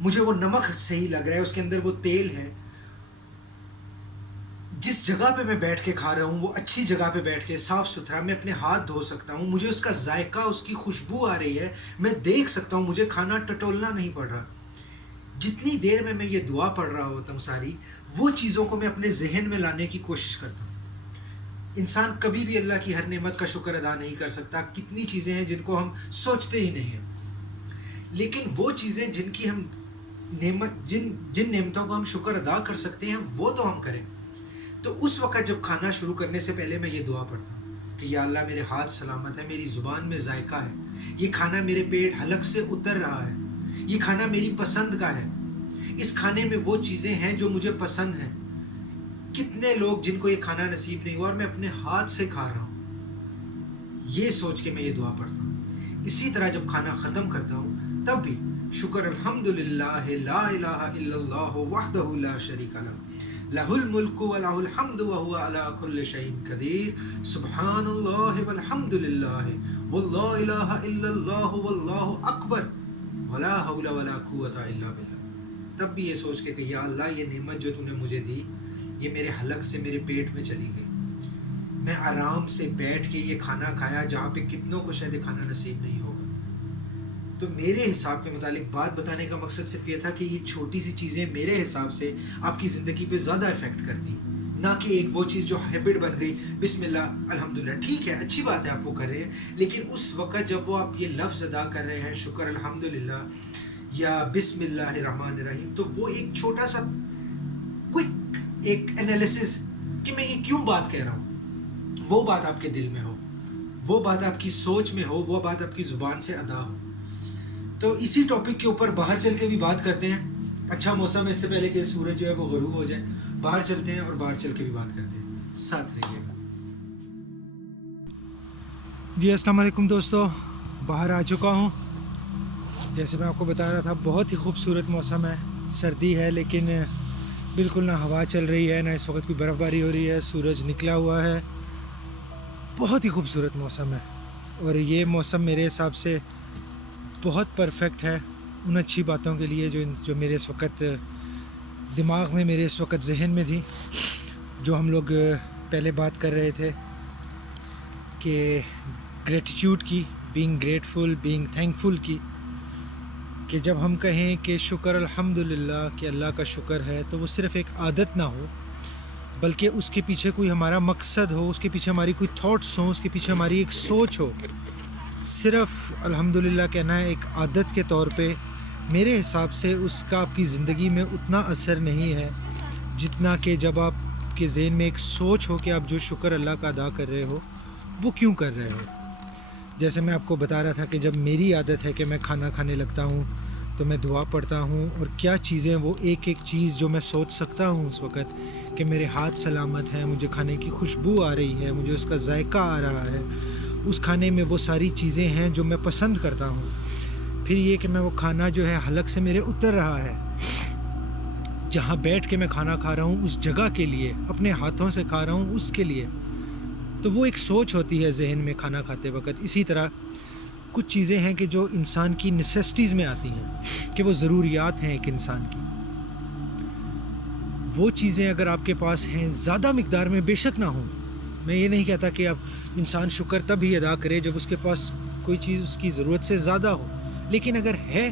مجھے وہ نمک صحیح لگ رہا ہے، اس کے اندر وہ تیل ہے، جس جگہ پہ میں بیٹھ کے کھا رہا ہوں وہ اچھی جگہ پہ بیٹھ کے صاف ستھرا، میں اپنے ہاتھ دھو سکتا ہوں، مجھے اس کا ذائقہ، اس کی خوشبو آ رہی ہے، میں دیکھ سکتا ہوں، مجھے کھانا ٹٹولنا نہیں پڑ رہا. جتنی دیر میں یہ دعا پڑھ رہا ہوتا ہوں ساری، وہ چیزوں کو میں اپنے ذہن میں لانے کی کوشش کرتا ہوں. انسان کبھی بھی اللہ کی ہر نعمت کا شکر ادا نہیں کر سکتا. کتنی چیزیں ہیں جن کو ہم سوچتے ہی نہیں ہیں، لیکن وہ چیزیں جن کی ہم جن نعمتوں کو ہم شکر ادا کر سکتے ہیں وہ تو ہم کریں. تو اس وقت جب کھانا شروع کرنے سے پہلے میں یہ دعا پڑھتا ہوں کہ یا اللہ میرے ہاتھ سلامت ہے، میری زبان میں ذائقہ ہے، یہ کھانا میرے پیٹ حلق سے اتر رہا ہے، یہ کھانا میری پسند کا ہے، اس کھانے میں وہ چیزیں ہیں جو مجھے پسند ہیں. کتنے لوگ جن کو یہ کھانا نصیب نہیں ہوا اور میں اپنے ہاتھ سے کھا رہا ہوں، یہ سوچ کے میں یہ دعا پڑھتا ہوں. اسی طرح جب کھانا ختم کرتا ہوں تب بھی شکر الحمدللہ لا الہ الا اللہ وحدہ لا شریک لہ لہ الملک ولہ الحمد وہو علی کل شیء قدیر سبحان اللہ والحمد للہ واللہ الہ الا اللہ واللہ اکبر ولا حول ولا قوۃ الا باللہ. تب بھی یہ سوچ کے کہ یا اللہ یہ نعمت جو تو نے مجھے دی یہ میرے حلق سے میرے پیٹ میں چلی گئی، میں آرام سے بیٹھ کے یہ کھانا کھایا جہاں پہ کتنوں کو شاید یہ کھانا نصیب نہیں ہوگا. تو میرے حساب کے متعلق بات بتانے کا مقصد صرف یہ تھا کہ یہ چھوٹی سی چیزیں میرے حساب سے آپ کی زندگی پہ زیادہ افیکٹ کرتی ہیں، نہ کہ ایک وہ چیز جو ہیبٹ بن گئی بسم اللہ الحمدللہ. ٹھیک ہے، اچھی بات ہے آپ وہ کر رہے ہیں، لیکن اس وقت جب وہ آپ یہ لفظ ادا کر رہے ہیں شکر الحمدللہ یا بسم اللہ الرحمن الرحیم، تو وہ ایک چھوٹا سا کوئک ایک انالیسس کہ میں یہ کیوں بات کہہ رہا ہوں، وہ بات آپ کے دل میں ہو، وہ بات آپ کی سوچ میں ہو، وہ بات آپ کی زبان سے ادا ہو. تو اسی ٹاپک کے اوپر باہر چل کے بھی بات کرتے ہیں. اچھا موسم ہے، اس سے پہلے کہ سورج جو ہے وہ غروب ہو جائے، باہر چلتے ہیں اور باہر چل کے بھی بات کرتے ہیں. ساتھ رہیے گا. جی السلام علیکم دوستو، باہر آ چکا ہوں. جیسے میں آپ کو بتا رہا تھا بہت ہی خوبصورت موسم ہے، سردی ہے لیکن بالکل نہ ہوا چل رہی ہے، نہ اس وقت کوئی برف باری ہو رہی ہے، سورج نکلا ہوا ہے. بہت ہی خوبصورت موسم ہے اور یہ موسم میرے حساب سے بہت پرفیکٹ ہے ان اچھی باتوں کے لیے جو میرے اس وقت دماغ میں، میرے اس وقت ذہن میں تھی. جو ہم لوگ پہلے بات کر رہے تھے کہ گریٹیٹیوڈ کی، بینگ گریٹفل، بینگ تھینکفل کی، کہ جب ہم کہیں کہ شکر الحمدللہ کہ اللہ کا شکر ہے، تو وہ صرف ایک عادت نہ ہو بلکہ اس کے پیچھے کوئی ہمارا مقصد ہو، اس کے پیچھے ہماری کوئی تھاٹس ہوں، اس کے پیچھے ہماری ایک سوچ ہو. صرف الحمدللہ کہنا ہے ایک عادت کے طور پہ، میرے حساب سے اس کا آپ کی زندگی میں اتنا اثر نہیں ہے جتنا کہ جب آپ کے ذہن میں ایک سوچ ہو کہ آپ جو شکر اللہ کا ادا کر رہے ہو وہ کیوں کر رہے ہو. جیسے میں آپ کو بتا رہا تھا کہ جب میری عادت ہے کہ میں کھانا کھانے لگتا ہوں تو میں دعا پڑھتا ہوں، اور کیا چیزیں وہ ایک ایک چیز جو میں سوچ سکتا ہوں اس وقت کہ میرے ہاتھ سلامت ہیں، مجھے کھانے کی خوشبو آ رہی ہے، مجھے اس کا ذائقہ آ رہا ہے، اس کھانے میں وہ ساری چیزیں ہیں جو میں پسند کرتا ہوں. پھر یہ کہ میں وہ کھانا جو ہے حلق سے میرے اتر رہا ہے، جہاں بیٹھ کے میں کھانا کھا رہا ہوں اس جگہ کے لیے، اپنے ہاتھوں سے کھا رہا ہوں اس کے لیے. تو وہ ایک سوچ ہوتی ہے ذہن میں کھانا کھاتے وقت. اسی طرح کچھ چیزیں ہیں کہ جو انسان کی نیسیسٹیز میں آتی ہیں، کہ وہ ضروریات ہیں ایک انسان کی. وہ چیزیں اگر آپ کے پاس ہیں، زیادہ مقدار میں بے شک نہ ہوں، میں یہ نہیں کہتا کہ اب انسان شکر تب ہی ادا کرے جب اس کے پاس کوئی چیز اس کی ضرورت سے زیادہ ہو، لیکن اگر ہے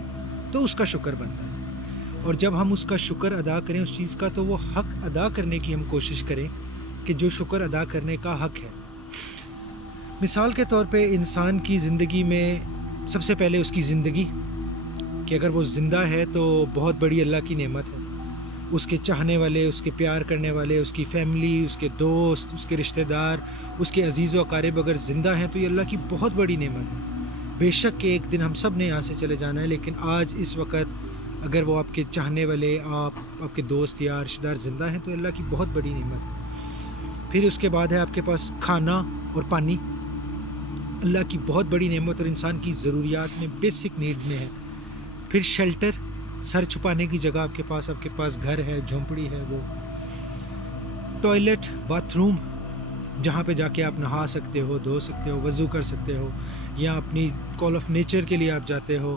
تو اس کا شکر بنتا ہے. اور جب ہم اس کا شکر ادا کریں اس چیز کا، تو وہ حق ادا کرنے کی ہم کوشش کریں کہ جو شکر ادا کرنے کا حق ہے. مثال کے طور پہ انسان کی زندگی میں سب سے پہلے اس کی زندگی، کہ اگر وہ زندہ ہے تو بہت بڑی اللہ کی نعمت ہے. اس کے چاہنے والے، اس کے پیار کرنے والے، اس کی فیملی، اس کے دوست، اس کے رشتہ دار، اس کے عزیز و اقارب اگر زندہ ہیں تو یہ اللہ کی بہت بڑی نعمت ہے. بے شک کہ ایک دن ہم سب نے یہاں سے چلے جانا ہے، لیکن آج اس وقت اگر وہ آپ کے چاہنے والے، آپ کے دوست یا رشتہ دار زندہ ہیں تو اللہ کی بہت بڑی نعمت ہے. پھر اس کے بعد ہے آپ کے پاس کھانا اور پانی، اللہ کی بہت بڑی نعمت اور انسان کی ضروریات میں بیسک نیڈ میں ہے. پھر شیلٹر، سر چھپانے کی جگہ آپ کے پاس گھر ہے، جھونپڑی ہے. وہ ٹوائلٹ، باتھ روم، جہاں پہ جا کے آپ نہا سکتے ہو، دھو سکتے ہو، وضو کر سکتے ہو، یا اپنی کال آف نیچر کے لیے آپ جاتے ہو.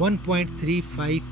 1.35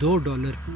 $2,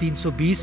320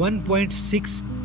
1.6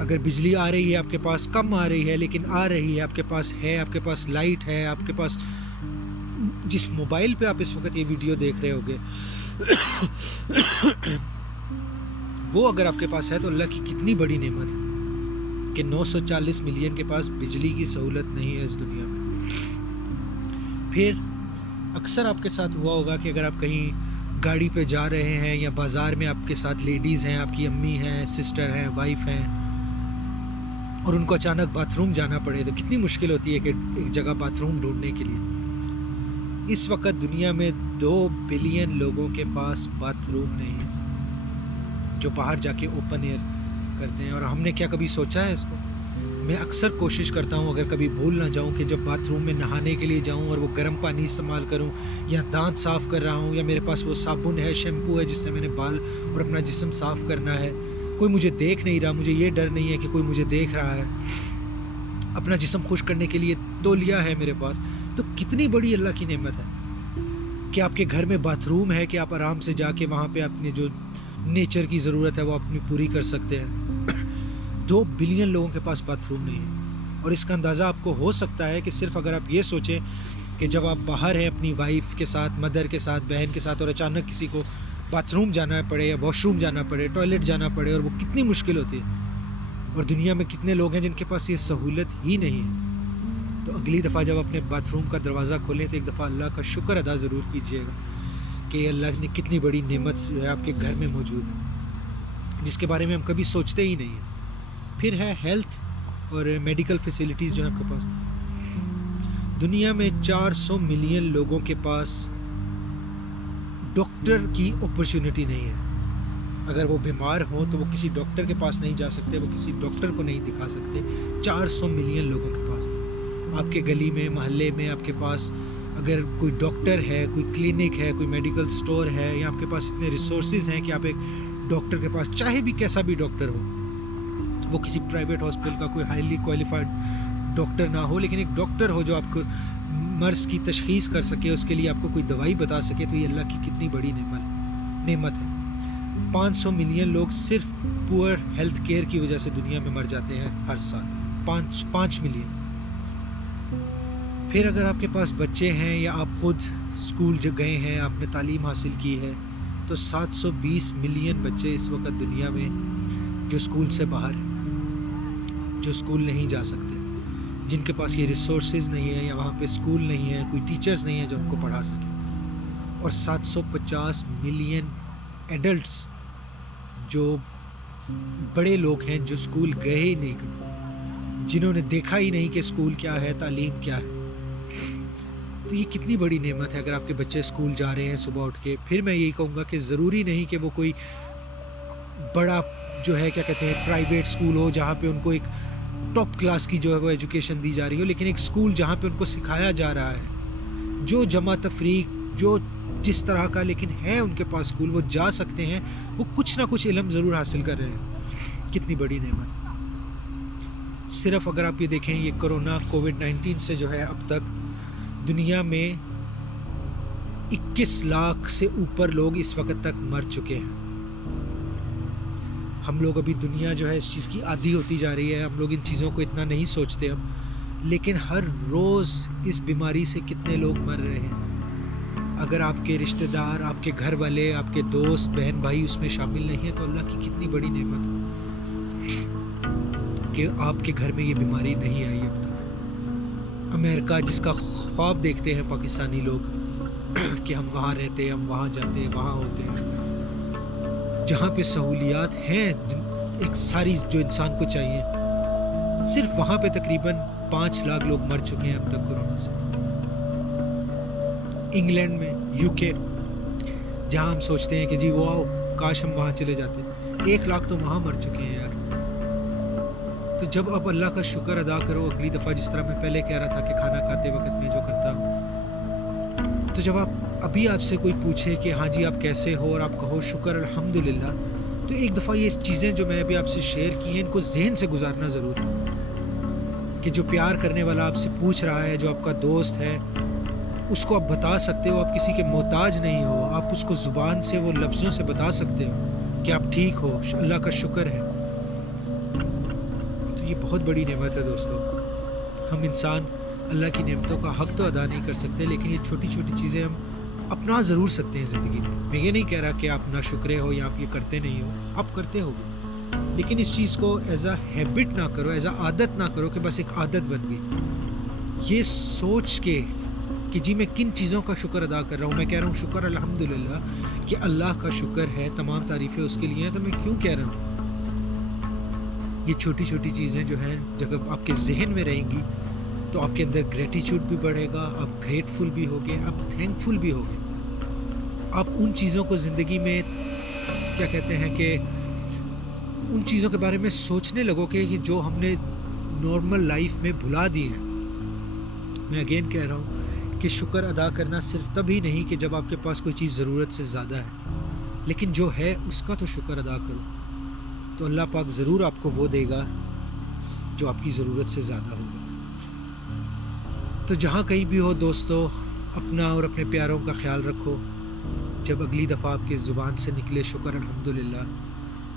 اگر بجلی آ رہی ہے آپ کے پاس، کم آ رہی ہے لیکن آ رہی ہے، آپ کے پاس ہے، آپ کے پاس لائٹ ہے، آپ کے پاس جس موبائل پہ آپ اس وقت یہ ویڈیو دیکھ رہے ہوگے وہ اگر آپ کے پاس ہے تو اللہ کی کتنی بڑی نعمت ہے کہ 940 ملین کے پاس بجلی کی سہولت نہیں ہے اس دنیا میں۔ پھر اکثر آپ کے ساتھ ہوا ہوگا کہ اگر آپ کہیں گاڑی پہ جا رہے ہیں یا بازار میں آپ کے ساتھ لیڈیز ہیں، آپ کی امی ہیں، سسٹر ہیں، وائف ہیں، اور ان کو اچانک باتھ روم جانا پڑے تو کتنی مشکل ہوتی ہے کہ ایک جگہ باتھ روم ڈھونڈنے کے لیے۔ اس وقت دنیا میں 2 بلین لوگوں کے پاس باتھ روم نہیں ہے جو باہر جا کے اوپن ایئر کرتے ہیں، اور ہم نے کیا کبھی سوچا ہے اس کو؟ میں اکثر کوشش کرتا ہوں اگر کبھی بھول نہ جاؤں کہ جب باتھ روم میں نہانے کے لیے جاؤں اور وہ گرم پانی استعمال کروں، یا دانت صاف کر رہا ہوں، یا میرے پاس وہ صابن ہے، شیمپو ہے جس سے میں نے بال اور اپنا جسم صاف کرنا ہے، کوئی مجھے دیکھ نہیں رہا، مجھے یہ ڈر نہیں ہے کہ کوئی مجھے دیکھ رہا ہے، اپنا جسم خشک کرنے کے لیے تولیہ ہے میرے پاس، تو کتنی بڑی اللہ کی نعمت ہے کہ آپ کے گھر میں باتھ روم ہے کہ آپ آرام سے جا کے وہاں پہ اپنے جو نیچر کی ضرورت ہے وہ اپنی پوری کر سکتے ہیں۔ 2 بلین لوگوں کے پاس باتھ روم نہیں ہے، اور اس کا اندازہ آپ کو ہو سکتا ہے کہ صرف اگر آپ یہ سوچیں کہ جب آپ باہر ہیں اپنی وائف کے ساتھ، مدر کے ساتھ، بہن کے ساتھ، اور اچانک کسی کو باتھ روم جانا پڑے یا واش روم جانا پڑے، ٹوائلٹ جانا پڑے، اور وہ کتنی مشکل ہوتی ہے، اور دنیا میں کتنے لوگ ہیں جن کے پاس یہ سہولت ہی نہیں ہے۔ تو اگلی دفعہ جب اپنے باتھ روم کا دروازہ کھولیں تو ایک دفعہ اللہ کا شکر ادا ضرور کیجیے گا کہ اللہ نے کتنی بڑی نعمت جو ہے آپ کے گھر میں موجود ہے، جس کے بارے میں ہم کبھی سوچتے ہی نہیں ہیں۔ پھر ہے ہیلتھ اور میڈیکل فیسلٹیز جو ہیں آپ کے پاس۔ دنیا میں 400 ملین لوگوں کے پاس ڈاکٹر کی اپرچونٹی نہیں ہے۔ اگر وہ بیمار ہوں تو وہ کسی ڈاکٹر کے پاس نہیں جا سکتے، وہ کسی ڈاکٹر کو نہیں دکھا سکتے۔ 400 ملین لوگوں کے پاس، آپ کے گلی میں، محلے میں آپ کے پاس اگر کوئی ڈاکٹر ہے، کوئی کلینک ہے، کوئی میڈیکل سٹور ہے، یا آپ کے پاس اتنے ریسورسز ہیں کہ آپ ایک ڈاکٹر کے پاس، چاہے بھی کیسا بھی ڈاکٹر ہو، وہ کسی پرائیویٹ ہاسپٹل کا کوئی ہائیلی کوالیفائڈ ڈاکٹر نہ ہو، لیکن ایک ڈاکٹر ہو جو آپ کو مرض کی تشخیص کر سکے، اس کے لیے آپ کو کوئی دوائی بتا سکے، تو یہ اللہ کی کتنی بڑی نعمت ہے۔ 500 ملین لوگ صرف پور ہیلتھ کیئر کی وجہ سے دنیا میں مر جاتے ہیں ہر سال، 5 ملین۔ پھر اگر آپ کے پاس بچے ہیں یا آپ خود اسکول جو گئے ہیں، آپ نے تعلیم حاصل کی ہے، تو 720 ملین بچے اس وقت دنیا میں جو اسکول سے باہر ہیں، جو اسکول نہیں جا سکتے، جن کے پاس یہ ریسورسز نہیں ہیں، یا وہاں پہ اسکول نہیں ہے، کوئی ٹیچرز نہیں ہیں جو ان کو پڑھا سکے، اور 750 ملین ایڈلٹس جو بڑے لوگ ہیں جو اسکول گئے ہی نہیں کبھی، جنہوں نے دیکھا ہی نہیں کہ اسکول کیا ہے، تعلیم کیا ہے۔ تو یہ کتنی بڑی نعمت ہے اگر آپ کے بچے اسکول جا رہے ہیں صبح اٹھ کے۔ پھر میں یہی کہوں گا کہ ضروری نہیں کہ وہ کوئی بڑا جو ہے کیا کہتے ہیں پرائیویٹ اسکول ہو جہاں پہ ان کو ایک ٹاپ کلاس کی جو ہے وہ ایجوکیشن دی جا رہی ہو، لیکن ایک اسکول جہاں پہ ان کو سکھایا جا رہا ہے جو جمع تفریق جو جس طرح کا لیکن ہے ان کے پاس اسکول، وہ جا سکتے ہیں، وہ کچھ نہ کچھ علم ضرور حاصل کر رہے ہیں۔ کتنی بڑی نعمت ہے۔ صرف اگر آپ یہ دیکھیں، یہ کرونا کووڈ-19 سے جو ہے اب تک دنیا میں 21 لاکھ سے اوپر لوگ اس وقت تک مر چکے ہیں۔ ہم لوگ ابھی دنیا جو ہے اس چیز کی عادی ہوتی جا رہی ہے، ہم لوگ ان چیزوں کو اتنا نہیں سوچتے اب، لیکن ہر روز اس بیماری سے کتنے لوگ مر رہے ہیں۔ اگر آپ کے رشتہ دار، آپ کے گھر والے، آپ کے دوست، بہن بھائی اس میں شامل نہیں ہیں تو اللہ کی کتنی بڑی نعمت ہے کہ آپ کے گھر میں یہ بیماری نہیں آئی اب تک۔ امریکہ جس کا خواب دیکھتے ہیں پاکستانی لوگ کہ ہم وہاں رہتے، ہم وہاں جاتے، وہاں ہوتے ہیں، جہاں پہ سہولیات ہیں ایک ساری جو انسان کو چاہیے، صرف وہاں پہ تقریباً 5 لاکھ لوگ مر چکے ہیں اب تک کورونا سے۔ انگلینڈ میں، UK، جہاں ہم سوچتے ہیں کہ جی وہ آؤ کاش ہم وہاں چلے جاتے، 1 لاکھ تو وہاں مر چکے ہیں یار۔ تو جب آپ اللہ کا شکر ادا کرو، اگلی دفعہ جس طرح میں پہلے کہہ رہا تھا کہ کھانا کھاتے وقت میں جو کرتا ہوں، تو جب ابھی آپ سے کوئی پوچھے کہ ہاں جی آپ کیسے ہو، اور آپ کہو شکر الحمدللہ، تو ایک دفعہ یہ چیزیں جو میں ابھی آپ سے شیئر کی ہیں ان کو ذہن سے گزارنا ضرور کہ جو پیار کرنے والا آپ سے پوچھ رہا ہے، جو آپ کا دوست ہے، اس کو آپ بتا سکتے ہو، آپ کسی کے محتاج نہیں ہو، آپ اس کو زبان سے وہ لفظوں سے بتا سکتے ہو کہ آپ ٹھیک ہو، اللہ کا شکر ہے۔ یہ بہت بڑی نعمت ہے دوستو. ہم انسان اللہ کی نعمتوں کا حق تو ادا نہیں کر سکتے، لیکن یہ چھوٹی چھوٹی چیزیں ہم اپنا ضرور سکتے ہیں زندگی میں. میں یہ نہیں کہہ رہا کہ آپ ناشکرے ہو یا آپ یہ کرتے نہیں ہو، آپ کرتے ہو گے، لیکن اس چیز کو ایز اے ہیبٹ نہ کرو، ایز اے عادت نہ کرو کہ بس ایک عادت بن گئی. یہ سوچ کے کہ جی میں کن چیزوں کا شکر ادا کر رہا ہوں. میں کہہ رہا ہوں شکر الحمدللہ کہ اللہ کا شکر ہے، تمام تعریفیں اس کے لیے ہیں، تو میں کیوں کہہ رہا ہوں. یہ چھوٹی چھوٹی چیزیں جو ہیں جب آپ کے ذہن میں رہیں گی تو آپ کے اندر گریٹیچیوڈ بھی بڑھے گا، آپ گریٹفل بھی ہوگے، آپ تھینکفل بھی ہوگے. آپ ان چیزوں کو زندگی میں کیا کہتے ہیں کہ ان چیزوں کے بارے میں سوچنے لگو کہ جو ہم نے نارمل لائف میں بھلا دی ہیں. میں اگین کہہ رہا ہوں کہ شکر ادا کرنا صرف تب ہی نہیں کہ جب آپ کے پاس کوئی چیز ضرورت سے زیادہ ہے، لیکن جو ہے اس کا تو شکر ادا کرو، تو اللہ پاک ضرور آپ کو وہ دے گا جو آپ کی ضرورت سے زیادہ ہوگا. تو جہاں کہیں بھی ہو دوستو، اپنا اور اپنے پیاروں کا خیال رکھو. جب اگلی دفعہ آپ کی زبان سے نکلے شکر الحمدللہ،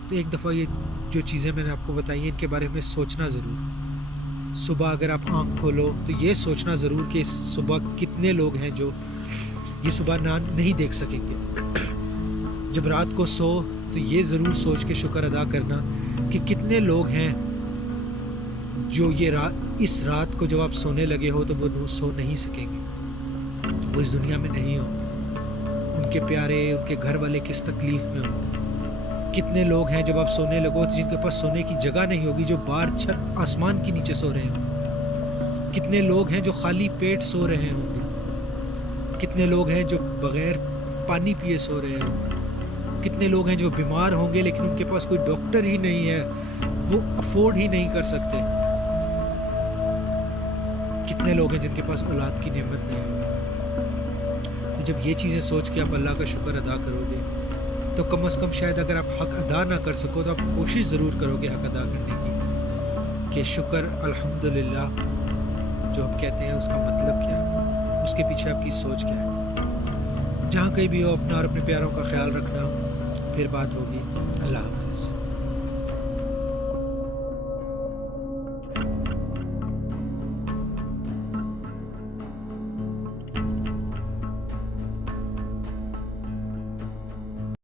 تو ایک دفعہ یہ جو چیزیں میں نے آپ کو بتائی ہیں ان کے بارے میں سوچنا ضرور. صبح اگر آپ آنکھ کھولو تو یہ سوچنا ضرور کہ اس صبح کتنے لوگ ہیں جو یہ صبح نہیں دیکھ سکیں گے. جب رات کو سو تو یہ ضرور سوچ کے شکر ادا کرنا کہ کتنے لوگ ہیں جو اس رات کو جب آپ سونے لگے ہو تو وہ سو نہیں سکیں گے، وہ اس دنیا میں نہیں ہوں گے، ان کے پیارے، ان کے گھر والے کس تکلیف میں ہوں گے. کتنے لوگ ہیں جب آپ سونے لگو تو جن کے پاس سونے کی جگہ نہیں ہوگی، جو باہر چھت آسمان کے نیچے سو رہے ہوں. کتنے لوگ ہیں جو خالی پیٹ سو رہے ہوں گے. کتنے لوگ ہیں جو بغیر پانی پیے سو رہے ہیں. کتنے لوگ ہیں جو بیمار ہوں گے لیکن ان کے پاس کوئی ڈاکٹر ہی نہیں ہے، وہ افورڈ ہی نہیں کر سکتے. کتنے لوگ ہیں جن کے پاس اولاد کی نعمت نہیں ہوگی. تو جب یہ چیزیں سوچ کے آپ اللہ کا شکر ادا کرو گے تو کم از کم شاید اگر آپ حق ادا نہ کر سکو تو آپ کوشش ضرور کرو گے حق ادا کرنے کی، کہ شکر الحمدللہ جو ہم کہتے ہیں اس کا مطلب کیا ہے، اس کے پیچھے آپ کی سوچ کیا ہے. جہاں کہیں بھی ہو اپنا اور اپنے پیاروں کا خیال رکھنا. پھر بات ہوگی. اللہ حافظ.